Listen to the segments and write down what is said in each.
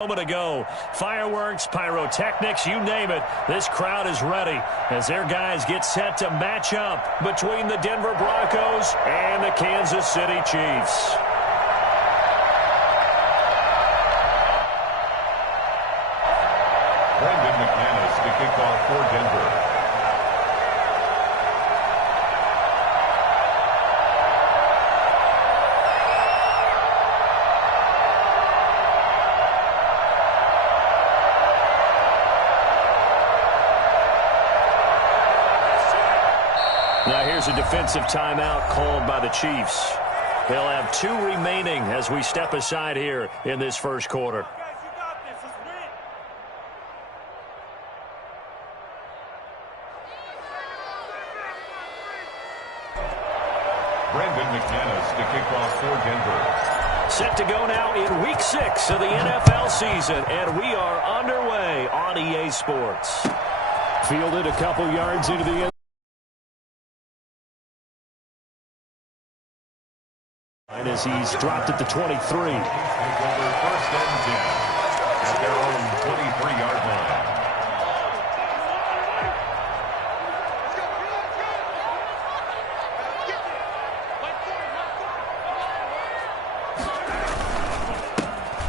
Moment ago, fireworks, pyrotechnics, you name it, this crowd is ready as their guys get set to match up between the Denver Broncos and the Kansas City Chiefs. Brandon McManus to kick off for Denver. Now here's a defensive timeout called by the Chiefs. They'll have 2 remaining as we step aside here in this first quarter. Brandon McManus to kick off for Denver. Set to go now in Week 6 of the NFL season, and we are underway on EA Sports. Fielded a couple yards into the end. As he's dropped at the 23. First and 10 at their own 23-yard line.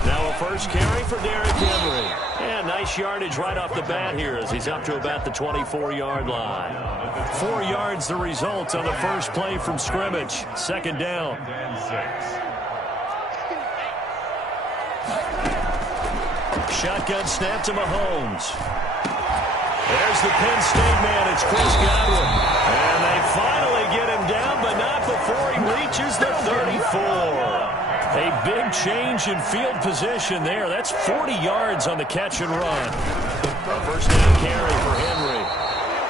Now a first carry for Derrick Henry. And nice yardage right off the bat here as he's up to about the 24-yard line. 4 yards the result on the first play from scrimmage. Second down. Shotgun snap to Mahomes. There's the Penn State man. It's Chris Godwin. And they finally get him down, but not before he reaches the 34. A big change in field position there. That's 40 yards on the catch and run. A first down carry for Henry.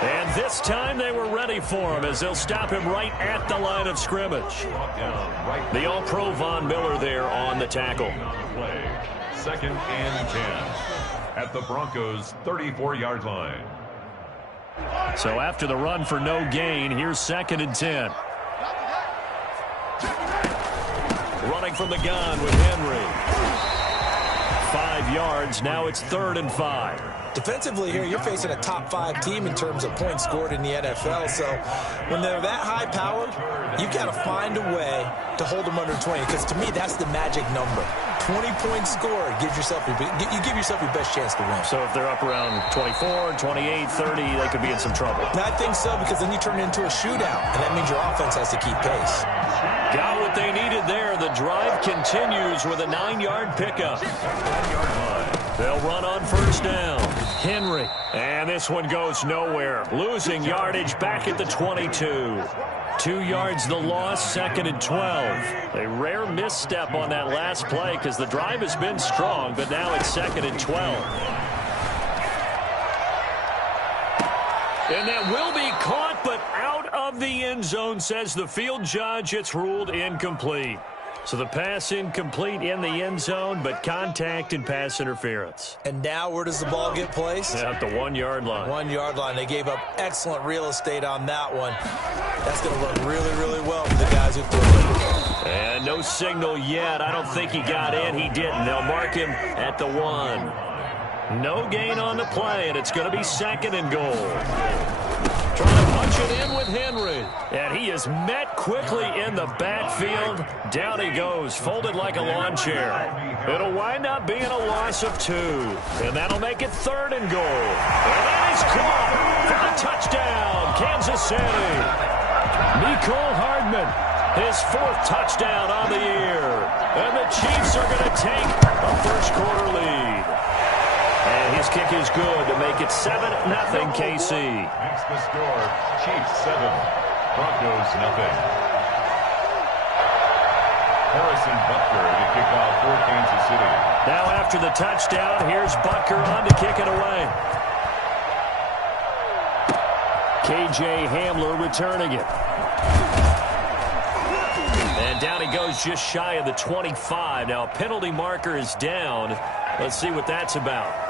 And this time they were ready for him as they'll stop him right at the line of scrimmage. The All-Pro Von Miller there on the tackle. Second and 10 at the Broncos' 34-yard line. So after the run for no gain, here's second and 10. Running from the gun with Henry. 5 yards. Now it's 3rd and 5. Defensively here, you're facing a top-5 team in terms of points scored in the NFL. So when they're that high-powered, you've got to find a way to hold them under 20. Because to me, that's the magic number. 20 points scored gives yourself you give yourself your best chance to win. So if they're up around 24, 28, 30, they could be in some trouble. I think so, because then you turn it into a shootout, and that means your offense has to keep pace. Got what they needed there. The drive continues with a 9-yard pickup. They'll run on first down. Henry. And this one goes nowhere. Losing yardage back at the 22. 2 yards the loss, 2nd and 12. A rare misstep on that last play because the drive has been strong, but now it's 2nd and 12. And that will be caught, but out of the end zone, says the field judge. It's ruled incomplete. So the pass incomplete in the end zone, but contact and pass interference. And now where does the ball get placed? At the 1-yard line. 1-yard line. They gave up excellent real estate on that one. That's going to look really, really well for the guys who threw it. And no signal yet. I don't think he got in. He didn't. They'll mark him at the 1. No gain on the play, and it's going to be 2nd and goal. Trying to punch it in with Henry. And he is met quickly in the backfield. Down he goes, folded like a lawn chair. It'll wind up being a loss of 2. And that'll make it 3rd and goal. And that is caught for the touchdown, Kansas City. Mecole Hardman, his 4th touchdown on the year. And the Chiefs are going to take a first-quarter lead. And his kick is good to make it 7-0 KC. Makes the score Chiefs 7, Broncos 0. Harrison Butker to kick off for Kansas City. Now after the touchdown, here's Butker on to kick it away. KJ Hamler returning it. And down he goes just shy of the 25. Now a penalty marker is down. Let's see what that's about.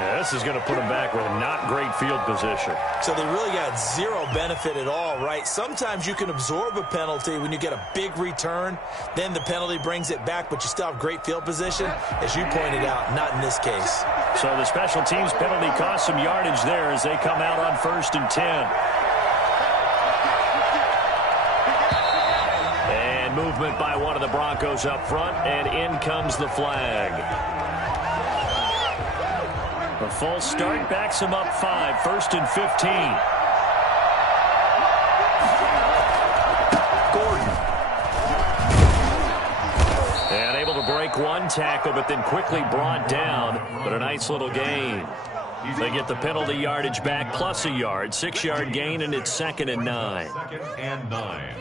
Yeah, this is going to put them back with not great field position. So they really got zero benefit at all, right? Sometimes you can absorb a penalty when you get a big return. Then the penalty brings it back, but you still have great field position. As you pointed out, not in this case. So the special teams penalty cost some yardage there as they come out on 1st and 10. And movement by one of the Broncos up front, and in comes the flag. A false start backs him up 5, 1st and 15. Gordon. And able to break one tackle, but then quickly brought down. But a nice little gain. They get the penalty yardage back plus a yard. 6-yard gain, and it's 2nd and 9. 2nd and 9.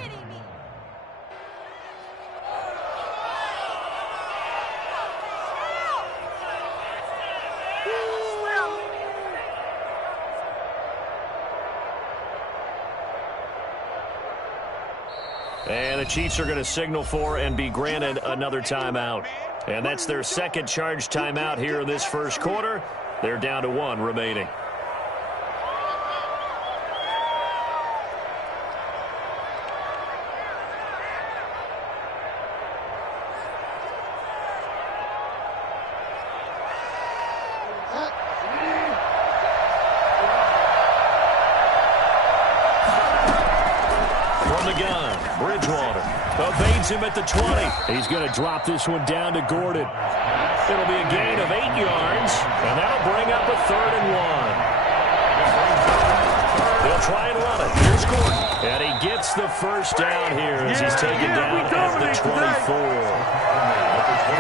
And the Chiefs are going to signal for and be granted another timeout. And that's their second charge timeout here in this first quarter. They're down to 1 remaining. Him at the 20. He's going to drop this one down to Gordon. It'll be a gain of 8 yards, and that'll bring up a 3rd and 1. They'll try and run it. Here's Gordon. And he gets the first down here as he's taken down at the 24.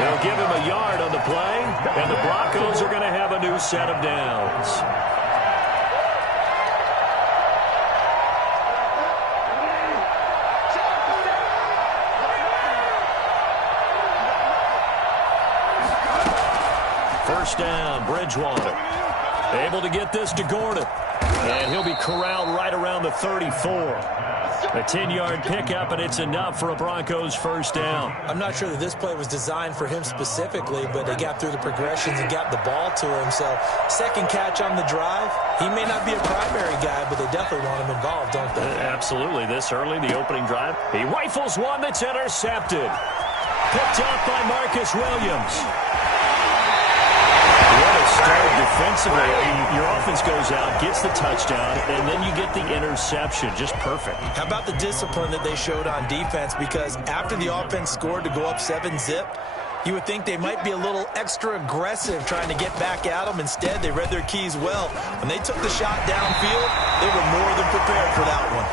They'll give him a yard on the play, and the Broncos are going to have a new set of downs. First down, Bridgewater. Able to get this to Gordon. And he'll be corralled right around the 34. A 10-yard pickup, and it's enough for a Broncos first down. I'm not sure that this play was designed for him specifically, but they got through the progressions and got the ball to him. So, second catch on the drive. He may not be a primary guy, but they definitely want him involved, don't they? Absolutely. This early, the opening drive. He rifles one that's intercepted. Picked up by Marcus Williams. What a start defensively. I mean, your offense goes out, gets the touchdown, and then you get the interception. Just perfect. How about the discipline that they showed on defense? Because after the offense scored to go up 7-zip, you would think they might be a little extra aggressive trying to get back at them. Instead, they read their keys well. When they took the shot downfield, they were more than prepared for that one.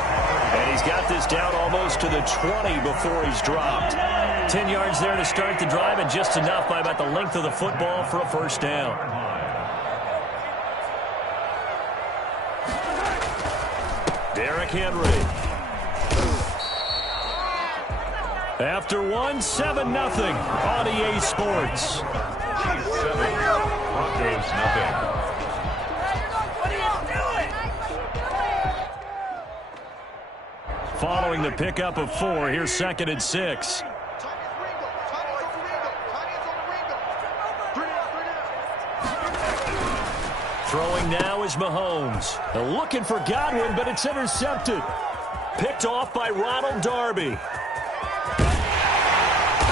And he's got this down almost to the 20 before he's dropped. 10 yards there to start the drive, and just enough by about the length of the football for a first down. Derrick Henry. After 1, 7-0 on EA Sports. 7, Broncos nothing. Following the pickup of 4, here's 2nd and 6. Throwing now is Mahomes. Looking for Godwin, but it's intercepted. Picked off by Ronald Darby.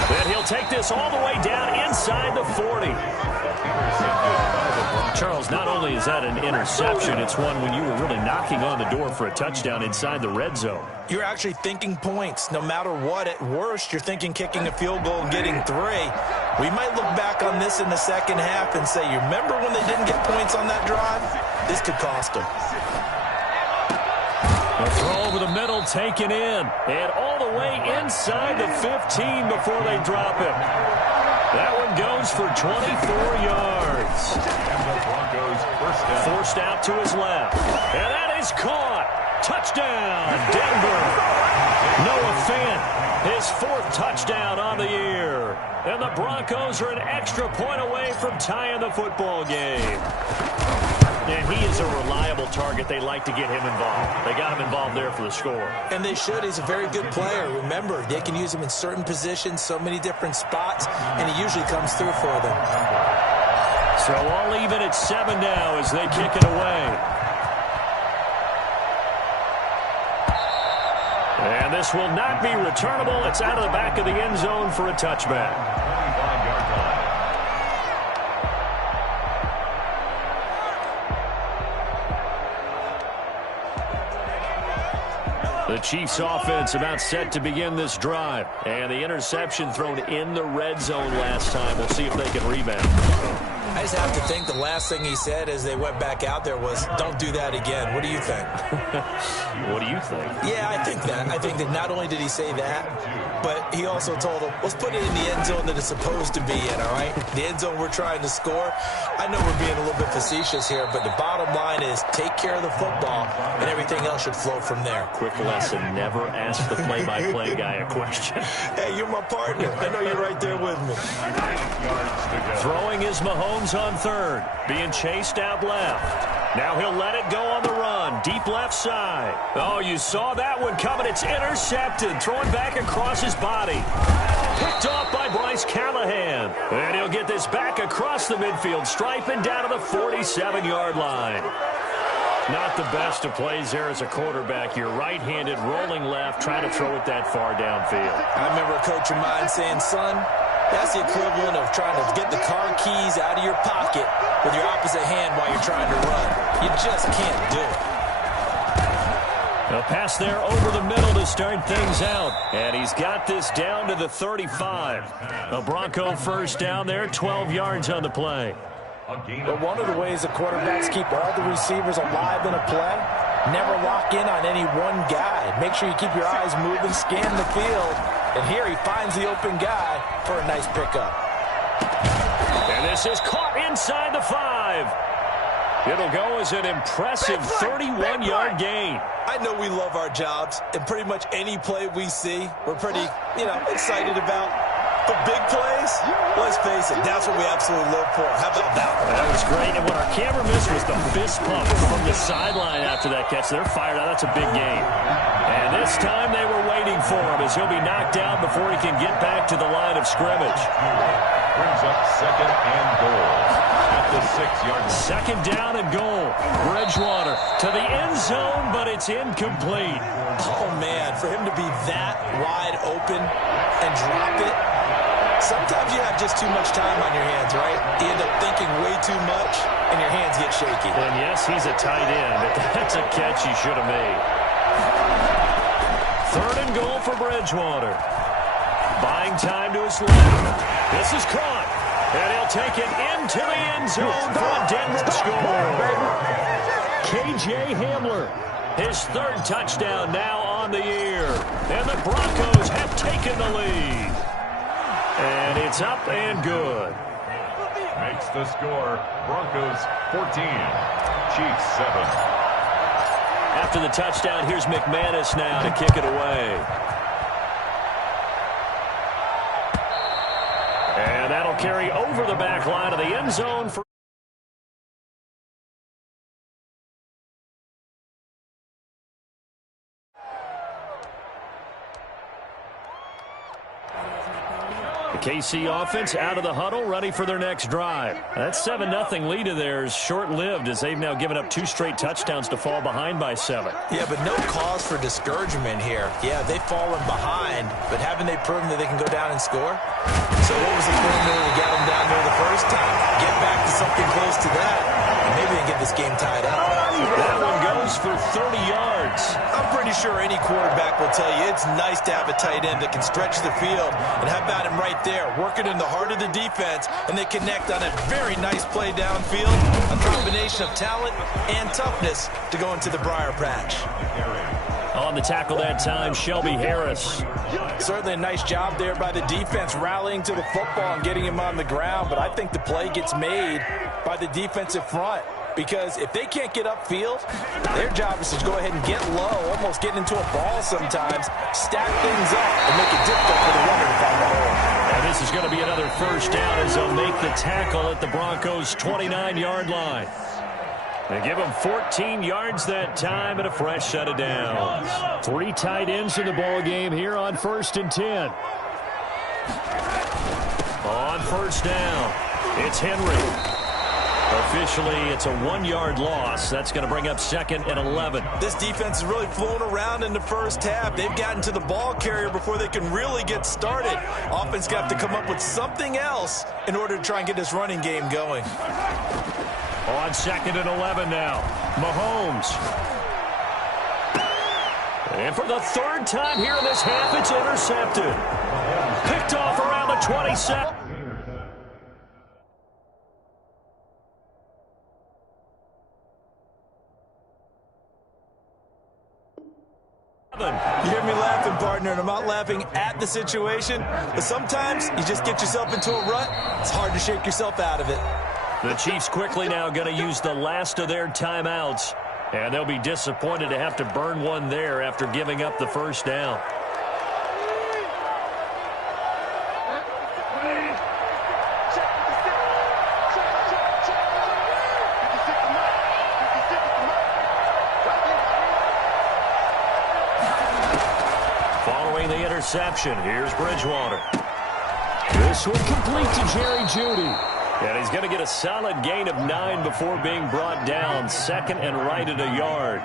And he'll take this all the way down inside the 40. Charles, not only is that an interception, it's one when you were really knocking on the door for a touchdown inside the red zone. You're actually thinking points. No matter what, at worst, you're thinking kicking a field goal and getting 3. We might look back on this in the second half and say, you remember when they didn't get points on that drive? This could cost them. A throw over the middle, taken in, and all the way inside the 15 before they drop him. That one goes for 24 yards. Forced out to his left. And that is caught. Touchdown, Denver. Noah Fant, his 4th touchdown on the year. And the Broncos are an extra point away from tying the football game. And he is a reliable target. They like to get him involved. They got him involved there for the score. And they should. He's a very good player. Remember, they can use him in certain positions, so many different spots, and he usually comes through for them. So all even at 7 now as they kick it away. And this will not be returnable. It's out of the back of the end zone for a touchback. 25-yard line. The Chiefs offense about set to begin this drive. And the interception thrown in the red zone last time. We'll see if they can rebound. I just have to think the last thing he said as they went back out there was, don't do that again. What do you think? What do you think? Yeah, I think that. I think that not only did he say that, but he also told them, let's put it in the end zone that it's supposed to be in, all right? The end zone we're trying to score. I know we're being a little bit facetious here, but the bottom line is take care of the football, and everything else should flow from there. Quick lesson, never ask the play-by-play guy a question. Hey, you're my partner. I know you're right there with me. Throwing is Mahomes on third, being chased out left. Now he'll let it go on the run, deep left side. Oh, you saw that one coming. It's intercepted, throwing back across his body. Picked off by Bryce Callahan. And he'll get this back across the midfield stripe and down to the 47-yard line. Not the best of plays there as a quarterback. You're right-handed, rolling left, trying to throw it that far downfield. I remember a coach of mine saying, son, that's the equivalent of trying to get the car keys out of your pocket with your opposite hand while you're trying to run. You just can't do it. A pass there over the middle to start things out. And he's got this down to the 35. A Bronco first down there, 12 yards on the play. But one of the ways the quarterbacks keep all the receivers alive in a play, never lock in on any one guy. Make sure you keep your eyes moving, scan the field. And here he finds the open guy for a nice pickup. And this is caught inside the 5. It'll go as an impressive 31-yard gain. I know we love our jobs, and pretty much any play we see, we're pretty, excited about. But big plays, let's face it, that's what we absolutely live for. How about that one? That was great, and what our camera missed was the fist pump from the sideline after that catch. They're fired out. That's a big game. And this time they were waiting for him as he'll be knocked down before he can get back to the line of scrimmage. Brings up second and goal at the 6-yard line. Second down and goal. Bridgewater to the end zone, but it's incomplete. Oh, man, for him to be that wide open and drop it, sometimes you have just too much time on your hands, right? You end up thinking way too much, and your hands get shaky. And yes, he's a tight end, but that's a catch he should have made. Third and goal for Bridgewater. Buying time to his left. This is caught, and he'll take it into the end zone for a Denver score. KJ Hamler, his third touchdown now on the year. And the Broncos have taken the lead. And it's up and good. Makes the score. Broncos 14, Chiefs 7. After the touchdown, here's McManus now to kick it away. And that'll carry over the back line of the end zone for KC offense out of the huddle, ready for their next drive. That 7-0 lead of theirs short-lived as they've now given up 2 straight touchdowns to fall behind by 7. Yeah, but no cause for discouragement here. Yeah, they've fallen behind, but haven't they proven that they can go down and score? So what was the formula to get them down there the first time? Get back to something close to that, and maybe they get this game tied up. That one goes for 30 yards. I'm pretty sure any quarterback will tell you it's nice to have a tight end that can stretch the field. And how about him right there, working in the heart of the defense, and they connect on a very nice play downfield. A combination of talent and toughness to go into the briar patch. On the tackle that time, Shelby Harris. Certainly a nice job there by the defense, rallying to the football and getting him on the ground. But I think the play gets made by the defensive front. Because if they can't get upfield, their job is to go ahead and get low, almost get into a ball sometimes, stack things up, and make it difficult for the runner to find the hole. And this is going to be another first down as they'll make the tackle at the Broncos' 29-yard line. They give them 14 yards that time and a fresh set of downs. 3 tight ends in the ball game here on 1st and 10. On first down, it's Henry. Officially, it's a 1-yard loss. That's going to bring up 2nd and 11. This defense is really flown around in the first half. They've gotten to the ball carrier before they can really get started. Offense got to come up with something else in order to try and get this running game going. On 2nd and 11 now, Mahomes. And for the 3rd time here in this half, it's intercepted. Picked off around the 27. You hear me laughing, partner, and I'm not laughing at the situation, but sometimes you just get yourself into a rut. It's hard to shake yourself out of it. The Chiefs quickly now going to use the last of their timeouts, and they'll be disappointed to have to burn one there after giving up the first down. Following the interception, here's Bridgewater. This one complete to Jerry Jeudy. And he's going to get a solid gain of 9 before being brought down. 2nd and right at a yard.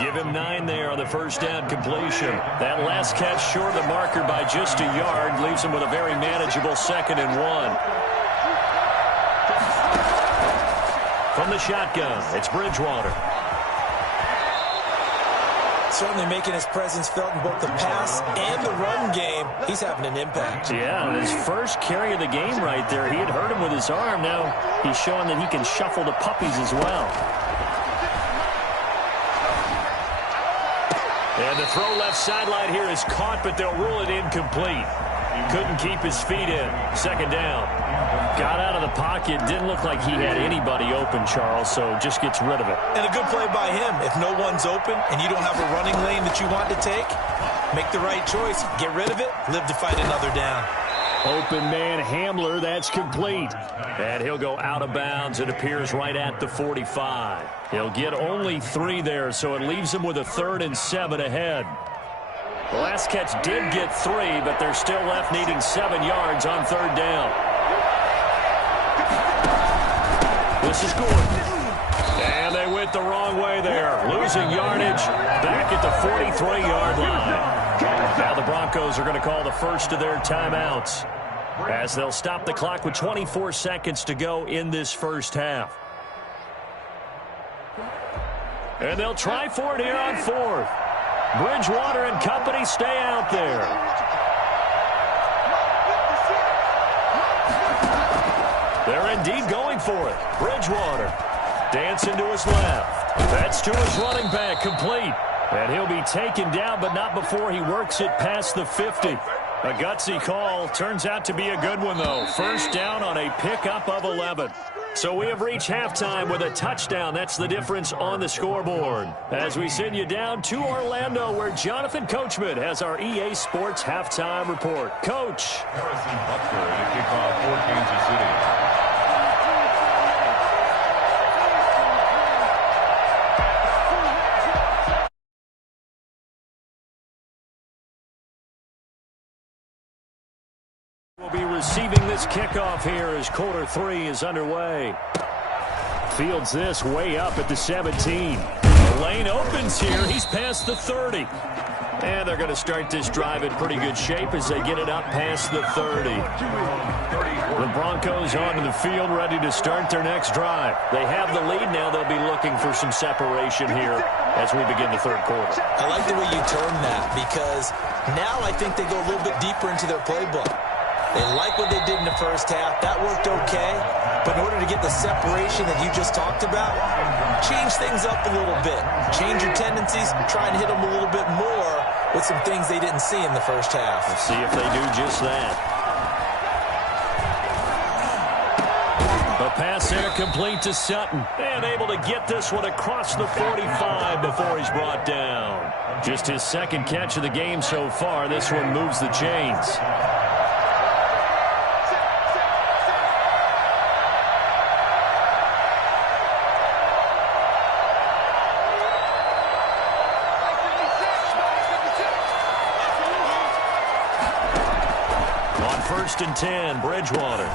Give him 9 there on the first down completion. That last catch short of the marker by just a yard leaves him with a very manageable 2nd and 1. From the shotgun, it's Bridgewater. Certainly making his presence felt in both the pass and the run game. He's having an impact. Yeah, his first carry of the game right there. He had hurt him with his arm. Now he's showing that he can shuffle the puppies as well. And the throw left sideline here is caught, but they'll rule it incomplete. Couldn't keep his feet in. 2nd down. Got out of the pocket. Didn't look like he had anybody open, Charles, so just gets rid of it. And a good play by him. If no one's open and you don't have a running lane that you want to take, make the right choice. Get rid of it. Live to fight another down. Open man Hamler, that's complete. And he'll go out of bounds. It appears right at the 45. He'll get only 3 there, so it leaves him with a 3rd and 7 ahead. The last catch did get 3, but they're still left needing 7 yards on 3rd down. This is Gordon. And they went the wrong way there. Losing yardage back at the 43-yard line. Now the Broncos are going to call the first of their timeouts as they'll stop the clock with 24 seconds to go in this first half. And they'll try for it here on 4th. Bridgewater and company stay out there. They're indeed going for it. Bridgewater dancing to his left. That's to his running back, complete. And he'll be taken down, but not before he works it past the 50. A gutsy call. Turns out to be a good one, though. First down on a pickup of 11. So we have reached halftime with a touchdown. That's the difference on the scoreboard. As we send you down to Orlando, where Jonathan Coachman has our EA Sports halftime report. Coach. Harrison Butker to kick off for Kansas City. Will be receiving this kickoff here as quarter 3 is underway. Fields this way up at the 17. The lane opens here. He's past the 30. And they're going to start this drive in pretty good shape as they get it up past the 30. The Broncos onto the field ready to start their next drive. They have the lead now. They'll be looking for some separation here as we begin the 3rd quarter. I like the way you term that because now I think they go a little bit deeper into their playbook. They like what they did in the first half. That worked okay. But in order to get the separation that you just talked about, change things up a little bit. Change your tendencies. Try and hit them a little bit more with some things they didn't see in the first half. Let's see if they do just that. A pass there complete to Sutton. And able to get this one across the 45 before he's brought down. Just his 2nd catch of the game so far. This one moves the chains. On 1st and 10, Bridgewater.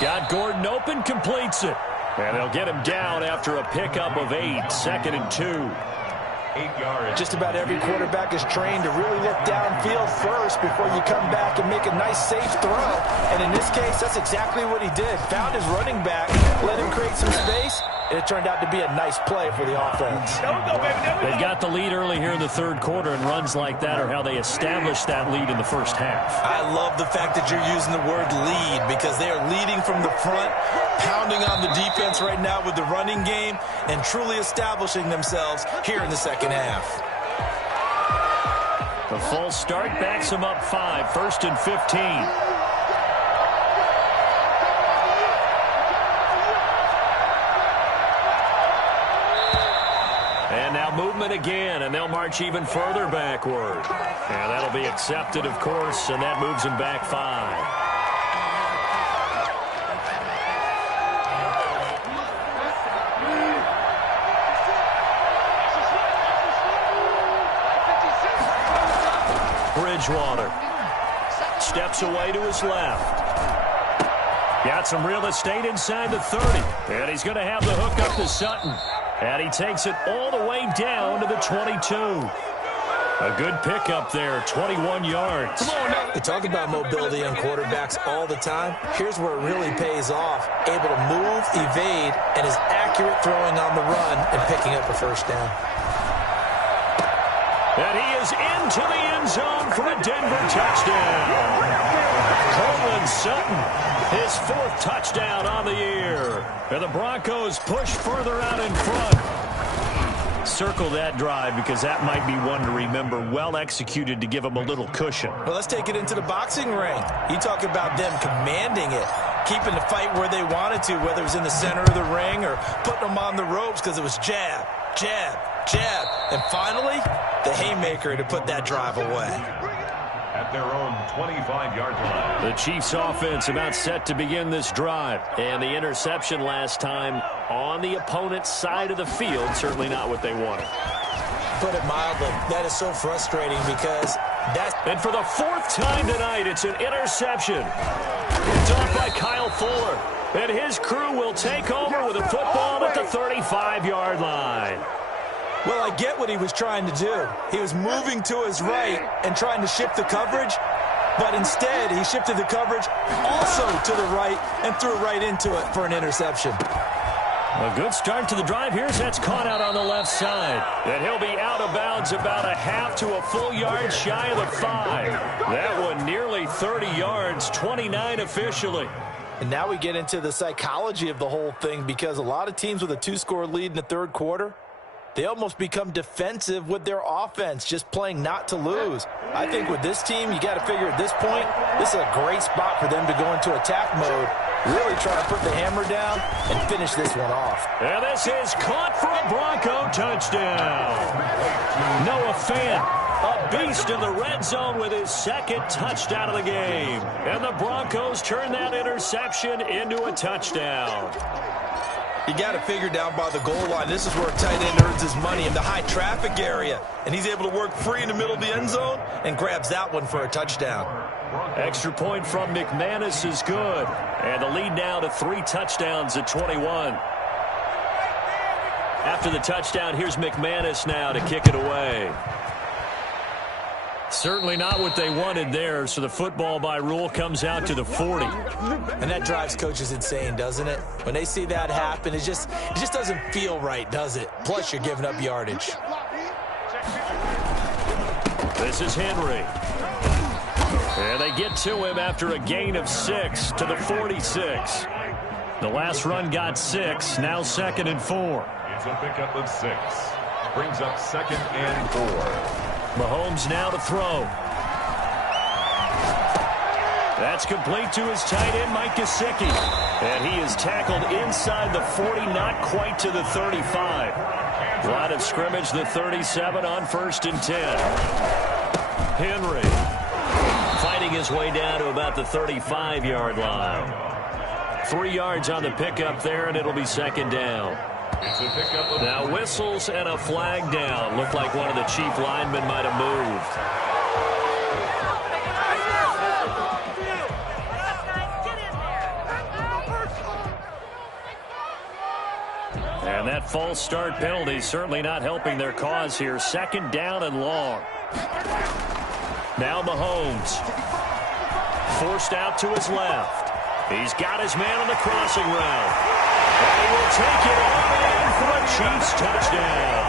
Got Gordon open, completes it. And they'll get him down after a pickup of 8, 2nd and 2. 8 yards. Just about every quarterback is trained to really look downfield first before you come back and make a nice, safe throw. And in this case, that's exactly what he did. Found his running back, let him create some space, and it turned out to be a nice play for the offense. They've got the lead early here in the third quarter, and runs like that are how they established that lead in the first half. I love the fact that you're using the word lead because they are leading from the front, pounding on the defense right now with the running game, and truly establishing themselves here in the second half. The false start backs them up 5, 1st and 15. And now movement again, and they'll march even further backward. And that'll be accepted, of course, and that moves them back 5. Bridgewater steps away to his left. Got some real estate inside the 30. And he's going to have the hook up to Sutton. And he takes it all the way down to the 22. A good pickup there, 21 yards. We talk about mobility on quarterbacks all the time. Here's where it really pays off. Able to move, evade, and is accurate throwing on the run and picking up a first down. And he is into the end zone for a Denver touchdown. Courtland Sutton, his 4th touchdown on the year. And the Broncos push further out in front. Circle that drive because that might be one to remember. Well executed to give them a little cushion. Well, let's take it into the boxing ring. You talk about them commanding it, keeping the fight where they wanted to, whether it was in the center of the ring or putting them on the ropes because it was jab, jab, jab. And finally, the haymaker to put that drive away. At their own 25-yard line. The Chiefs offense about set to begin this drive. And the interception last time on the opponent's side of the field, certainly not what they wanted. Put it mildly, that is so frustrating because that's... And for the 4th time tonight, it's an interception. It's off by Kyle Fuller. And his crew will take over with a football at the 35-yard line. Well, I get what he was trying to do. He was moving to his right and trying to shift the coverage, but instead he shifted the coverage also to the right and threw right into it for an interception. A good start to the drive. Here's that's caught out on the left side. And he'll be out of bounds about a half to a full yard shy of the 5. That one nearly 30 yards, 29 officially. And now we get into the psychology of the whole thing because a lot of teams with a 2-score lead in the third quarter, they almost become defensive with their offense, just playing not to lose. I think with this team, you got to figure at this point, this is a great spot for them to go into attack mode, really try to put the hammer down and finish this one off. And this is caught for a Bronco touchdown. Noah Fant, a beast in the red zone with his 2nd touchdown of the game. And the Broncos turn that interception into a touchdown. You got to figure down by the goal line. This is where a tight end earns his money in the high traffic area. And he's able to work free in the middle of the end zone and grabs that one for a touchdown. Extra point from McManus is good. And the lead now to 3 touchdowns at 21. After the touchdown, here's McManus now to kick it away. Certainly not what they wanted there, so the football by rule comes out to the 40. And that drives coaches insane, doesn't it? When they see that happen, it just doesn't feel right, does it? Plus, you're giving up yardage. This is Henry. And they get to him after a gain of 6 to the 46. The last run got 6, now 2nd and 4. It's a pickup of 6. Brings up 2nd and 4. Mahomes now to throw. That's complete to his tight end, Mike Gesicki. And he is tackled inside the 40, not quite to the 35. Line of scrimmage, the 37 on 1st and 10. Henry fighting his way down to about the 35-yard line. 3 yards on the pickup there, and it'll be 2nd down. Now whistles and a flag down. Looked like one of the chief linemen might have moved. And that false start penalty certainly not helping their cause here. Second down and long. Now Mahomes. Forced out to his left. He's got his man on the crossing route. And he will take it all in for a Chiefs touchdown.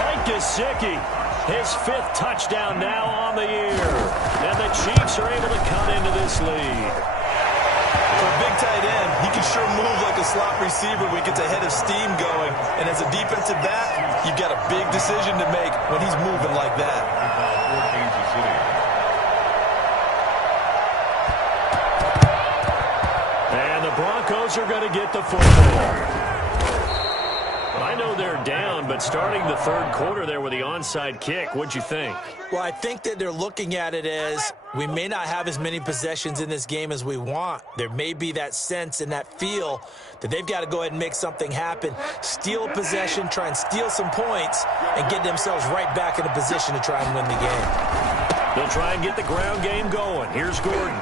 Mike Gesicki, his 5th touchdown now on the year. And the Chiefs are able to cut into this lead. For a big tight end, he can sure move like a slot receiver when he gets a head of steam going. And as a defensive back, you've got a big decision to make when he's moving like that. And the Broncos are going to get the football. I know they're down, but starting the third quarter there with the onside kick, what'd you think? Well, I think that they're looking at it as we may not have as many possessions in this game as we want. There may be that sense and that feel that they've got to go ahead and make something happen, steal a possession, try and steal some points, and get themselves right back in a position to try and win the game. They'll try and get the ground game going. Here's Gordon.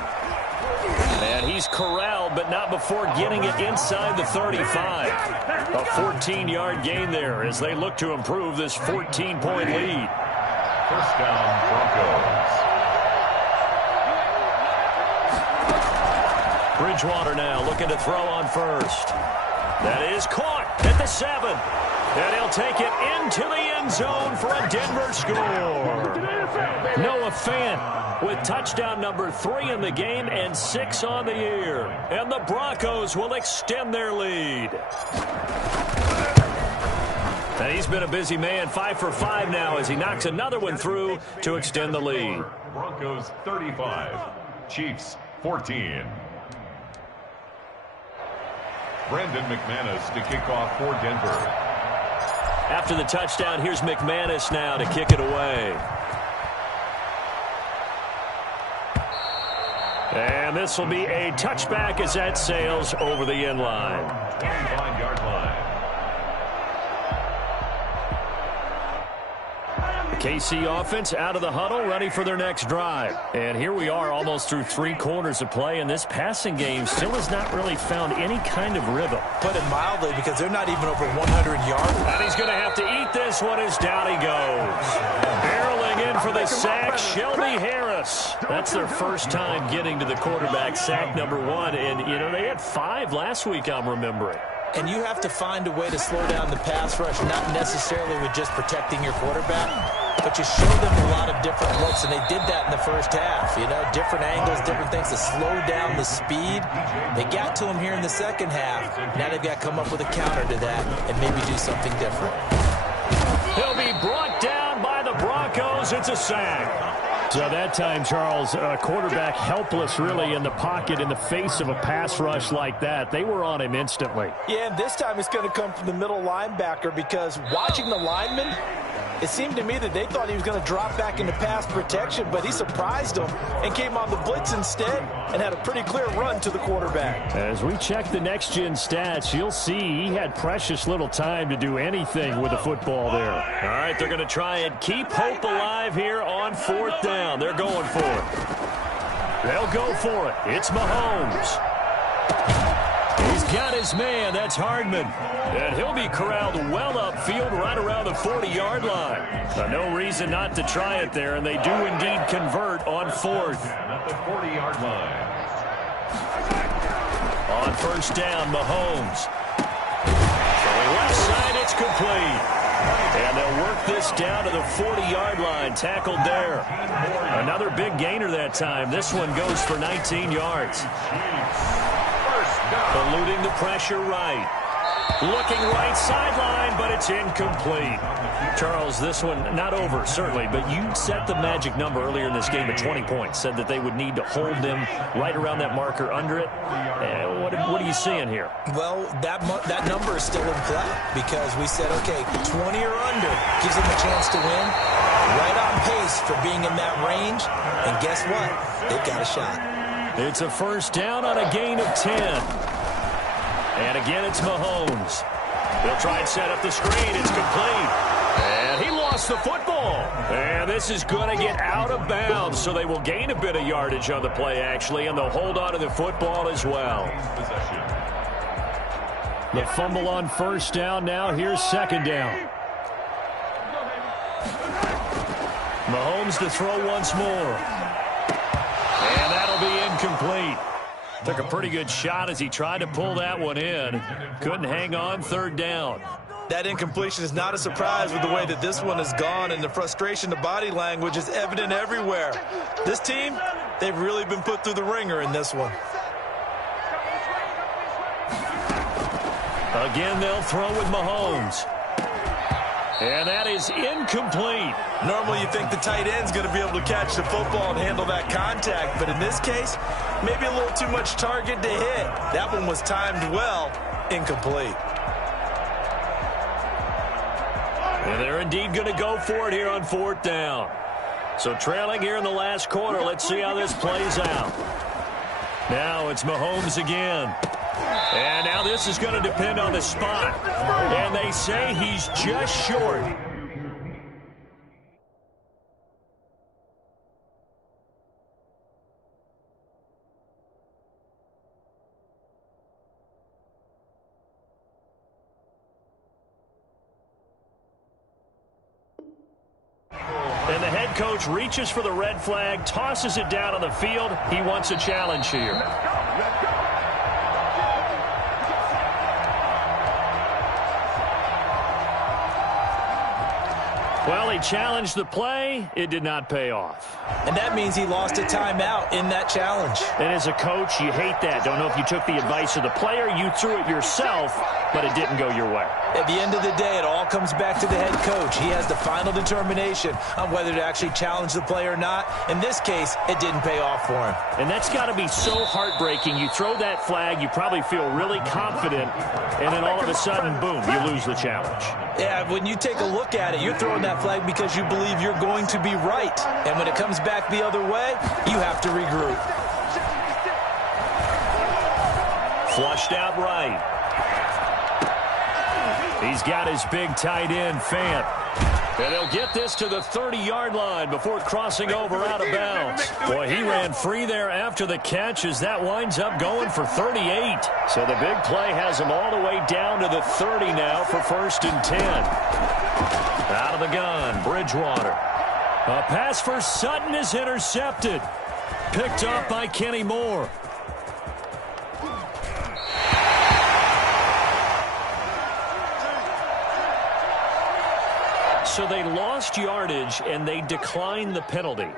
And he's corralled, but not before getting it inside the 35. A 14-yard gain there as they look to improve this 14-point lead. First down, Broncos. Bridgewater now looking to throw on first. That is caught at the 7. And he'll take it into the end zone for a Denver score. Noah Fant with touchdown number 3 in the game and 6 on the year. And the Broncos will extend their lead. And he's been a busy man, 5 for 5 now as he knocks another one through to extend the lead. Broncos 35, Chiefs 14. Brandon McManus to kick off for Denver. After the touchdown, here's McManus now to kick it away. And this will be a touchback as that sails over the end line. 9-yard line. KC offense out of the huddle, ready for their next drive. And here we are almost through 3 quarters of play, and this passing game still has not really found any kind of rhythm. Put it mildly, because they're not even over 100 yards. And he's going to have to eat this one as down he goes. Barreling in for the sack, Shelby Harris. That's their first time getting to the quarterback, sack number 1. And, you know, they had 5 last week, I'm remembering. And you have to find a way to slow down the pass rush, not necessarily with just protecting your quarterback, but you show them a lot of different looks, and they did that in the first half. You know, different angles, different things to slow down the speed. They got to him here in the second half. Now they've got to come up with a counter to that and maybe do something different. He'll be brought down by the Broncos. It's a sack. So that time, Charles, quarterback helpless really in the pocket in the face of a pass rush like that. They were on him instantly. Yeah, and this time it's going to come from the middle linebacker, because watching the lineman, it seemed to me that they thought he was going to drop back into pass protection, but he surprised them and came on the blitz instead and had a pretty clear run to the quarterback. As we check the next-gen stats, you'll see he had precious little time to do anything with the football there. All right, they're going to try and keep hope alive here on 4th down. They're going for it. They'll go for it. It's Mahomes. He's got his man. That's Hardman. And he'll be corralled well upfield right around the 40-yard line. No reason not to try it there, and they do indeed convert on 4th. At the 40-yard line. On first down, Mahomes. From left side, it's complete. And they'll work this down to the 40-yard line. Tackled there. Another big gainer that time. This one goes for 19 yards. Eluding the pressure right. Looking right sideline, but it's incomplete. Charles, this one not over, certainly, but you set the magic number earlier in this game at 20 points. Said that they would need to hold them right around that marker under it. What are you seeing here? Well, that number is still in play, because we said, okay, 20 or under gives them a chance to win. Right on pace for being in that range. And guess what? They've got a shot. It's a first down on a gain of 10. And again, it's Mahomes. They'll try and set up the screen. It's complete. And he lost the football. And this is going to get out of bounds, so they will gain a bit of yardage on the play, actually, and they'll hold on to the football as well. The fumble on first down. Now here's second down. Mahomes to throw once more. And that'll be incomplete. Took a pretty good shot as he tried to pull that one in. Couldn't hang on third down. That incompletion is not a surprise with the way that this one has gone, and the frustration, the body language is evident everywhere. This team, they've really been put through the ringer in this one. Again, they'll throw with Mahomes. And that is incomplete. Normally you think the tight end's going to be able to catch the football and handle that contact, but in this case, maybe a little too much target to hit. That one was timed well, incomplete. And they're indeed going to go for it here on fourth down. So trailing here in the last quarter, let's see how this plays out. Now it's Mahomes again. And now this is going to depend on the spot. And they say he's just short. And the head coach reaches for the red flag, tosses it down on the field. He wants a challenge here. Well, he challenged the play. It did not pay off. And that means he lost a timeout in that challenge. And as a coach, you hate that. Don't know if you took the advice of the player, you threw it yourself, but it didn't go your way. At the end of the day, it all comes back to the head coach. He has the final determination on whether to actually challenge the play or not. In this case, it didn't pay off for him. And that's got to be so heartbreaking. You throw that flag, you probably feel really confident, and then all of a sudden, boom, you lose the challenge. Yeah, when you take a look at it, you're throwing that flag because you believe you're going to be right. And when it comes back the other way, you have to regroup. Flushed out right. He's got his big tight end, Fant. And he'll get this to the 30-yard line before crossing over out of bounds. Boy, he ran free there after the catch as that winds up going for 38. So the big play has him all the way down to the 30 now for 1st and 10. Out of the gun, Bridgewater. A pass for Sutton is intercepted. Picked up by Kenny Moore. So they lost yardage, and they declined the penalty.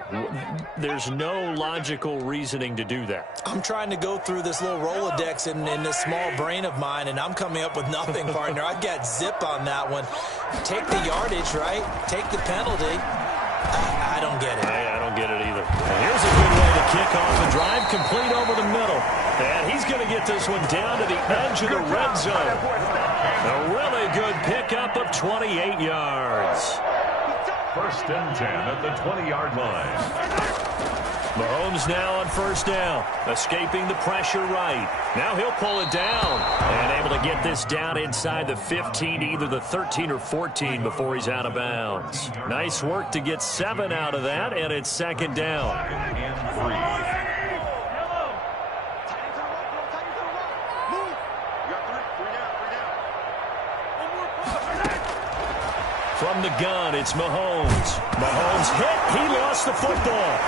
There's no logical reasoning to do that. I'm trying to go through this little Rolodex in this small brain of mine, and I'm coming up with nothing, partner. I've got zip on that one. Take the yardage, right? Take the penalty. I don't get it. I don't get it either. And here's a good way to kick off a drive, complete over the middle. And he's going to get this one down to the edge of the red zone. A really good pickup of 28 yards. 1st and 10 at the 20-yard line. Mahomes now on 1st down, escaping the pressure right. Now he'll pull it down and able to get this down inside the 15, either the 13 or 14 before he's out of bounds. Nice work to get 7 out of that, and it's 2nd down. And 3. From the gun, it's Mahomes. Mahomes hit. He lost the football.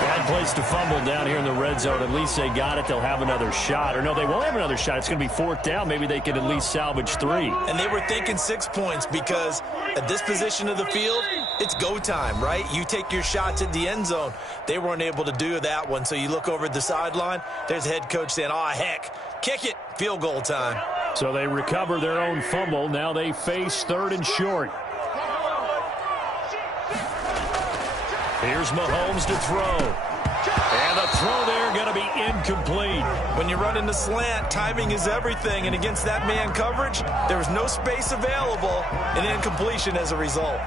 Bad place to fumble down here in the red zone. At least they got it. They'll have another shot. Or no, they won't have another shot. It's going to be 4th down. Maybe they can at least salvage 3. And they were thinking 6 points because at this position of the field, it's go time, right? You take your shots at the end zone. They weren't able to do that one. So you look over at the sideline. There's the head coach saying, oh, heck, kick it. Field goal time. So they recover their own fumble. Now they face 3rd and short. Here's Mahomes to throw. And the throw there going to be incomplete. When you run in the slant, timing is everything. And against that man coverage, there was no space available. And incompletion as a result.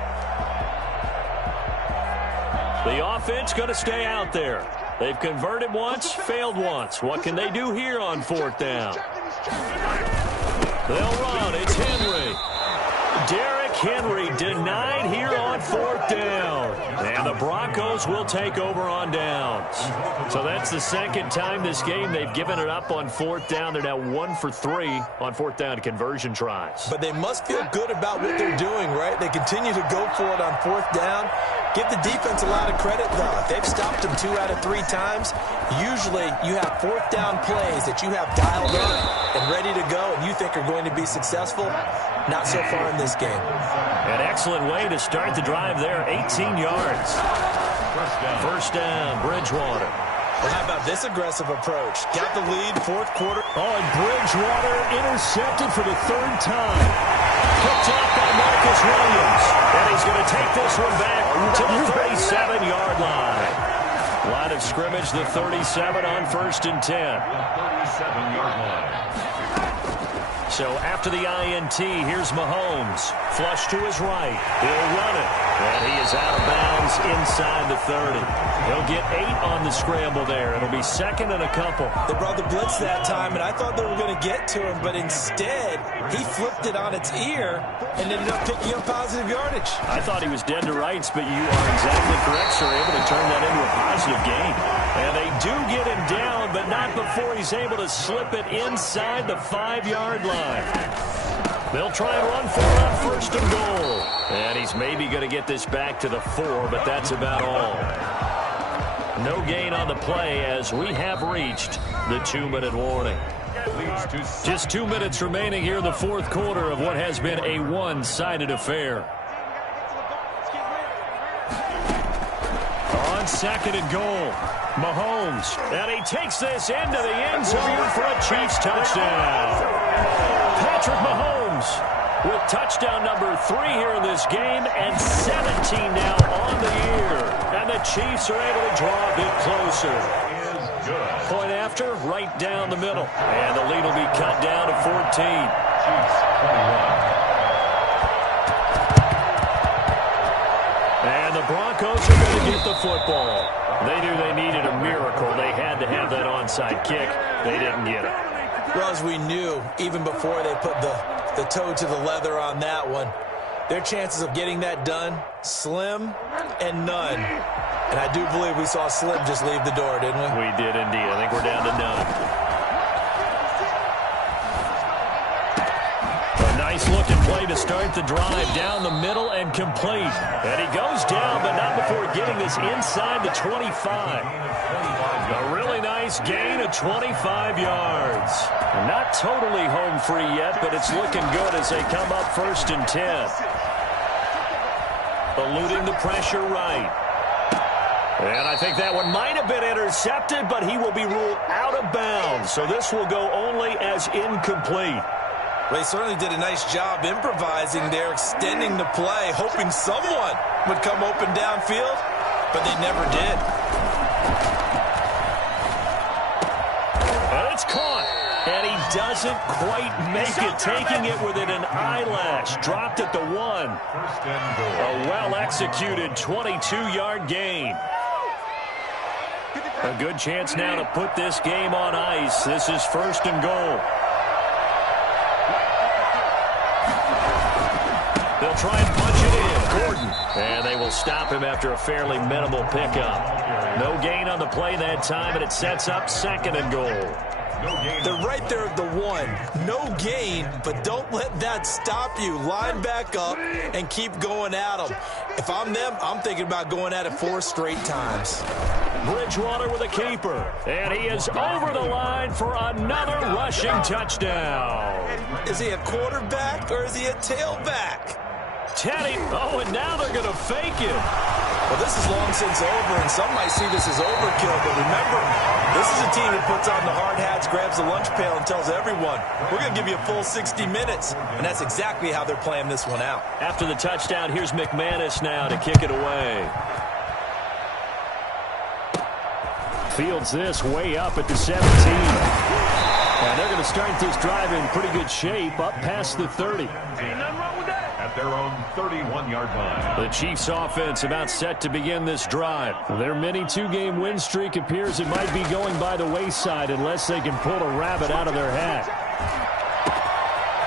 The offense going to stay out there. They've converted once, failed once. What can they do here on 4th down? They'll run. It's Henry. Derrick Henry denied here on 4th down. And the Broncos will take over on downs. So that's the second time this game they've given it up on 4th down. They're now 1 for 3 on 4th down conversion tries. But they must feel good about what they're doing, right? They continue to go for it on 4th down. Give the defense a lot of credit, though. They've stopped them 2 out of 3 times. Usually, you have 4th down plays that you have dialed up and ready to go and you think are going to be successful. Not so far in this game. An excellent way to start the drive there. 18 yards. First down, Bridgewater. Well, how about this aggressive approach? Got the lead, 4th quarter. Oh, and Bridgewater intercepted for the 3rd time. Picked off by Marcus Williams. And he's going to take this one back to the 37-yard line. Line of scrimmage, the 37 on 1st and 10. 37-yard line. So after the INT, here's Mahomes. Flush to his right. He'll run it. And he is out of bounds inside the 30. He'll get 8 on the scramble there. It'll be 2nd and a couple. They brought the blitz that time, and I thought they were going to get to him, but instead, he flipped it on its ear and ended up picking up positive yardage. I thought he was dead to rights, but you are exactly correct, sir. Able to turn that into a positive gain. And they do get him down, but not before he's able to slip it inside the 5-yard line. They'll try and run for it on 1st and goal. And he's maybe going to get this back to the 4, but that's about all. No gain on the play as we have reached the 2-minute warning. Just 2 minutes remaining here in the 4th quarter of what has been a one-sided affair. On 2nd and goal, Mahomes. And he takes this into the end zone for a Chiefs touchdown. Patrick Mahomes with touchdown number 3 here in this game and 17 now on the year. And the Chiefs are able to draw a bit closer. Point after, right down the middle. And the lead will be cut down to 14. Chiefs 21. And the Broncos are going to get the football. They knew they needed a miracle. They had to have that onside kick. They didn't get it. Well, as we knew, even before they put the toe to the leather on that one, their chances of getting that done, slim and none. And I do believe we saw Slim just leave the door, didn't we? We did indeed. I think we're down to none. A nice-looking play to start the drive down the middle and complete. And he goes down, but not before getting this inside the 25. A really nice gain of 25 yards. Not totally home free yet, but it's looking good as they come up 1st and 10. Eluding the pressure right. And I think that one might have been intercepted, but he will be ruled out of bounds. So this will go only as incomplete. They certainly did a nice job improvising there, extending the play, hoping someone would come open downfield, but they never did. And it's caught. And he doesn't quite make it, taking it within an eyelash. Dropped at the 1. A well-executed 22-yard gain. A good chance now to put this game on ice. This is 1st and goal. They'll try and punch it in. Gordon. And they will stop him after a fairly minimal pickup. No gain on the play that time, and it sets up 2nd and goal. They're right there at the 1. No gain, but don't let that stop you. Line back up and keep going at them. If I'm them, I'm thinking about going at it 4 straight times. Bridgewater with a keeper. And he is over the line for another rushing touchdown. Is he a quarterback or is he a tailback? Teddy. Oh, and now they're going to fake it. Well, this is long since over, and some might see this as overkill. But remember, this is a team that puts on the hard hats, grabs the lunch pail, and tells everyone, we're going to give you a full 60 minutes. And that's exactly how they're playing this one out. After the touchdown, here's McManus now to kick it away. Fields this way up at the 17. And they're going to start this drive in pretty good shape, up past the 30. At their own 31-yard line. The Chiefs offense about set to begin this drive. Their mini 2-game win streak appears it might be going by the wayside unless they can pull a rabbit out of their hat.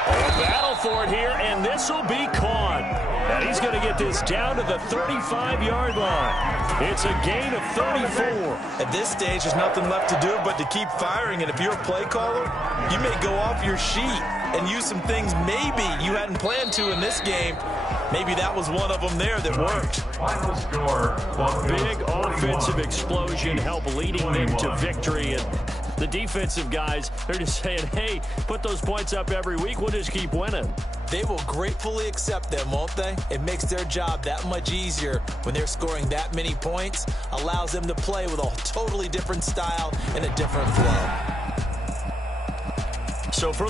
A battle for it here, and this will be caught. And he's going to get this down to the 35-yard line. It's a gain of 34. At this stage, there's nothing left to do but to keep firing. And if you're a play caller, you may go off your sheet and use some things maybe you hadn't planned to in this game. Maybe that was one of them there that worked. Final score. Big offensive explosion help leading them to victory. And the defensive guys, they're just saying, hey, put those points up every week. We'll just keep winning. They will gratefully accept them, won't they? It makes their job that much easier when they're scoring that many points. Allows them to play with a totally different style and a different flow. So for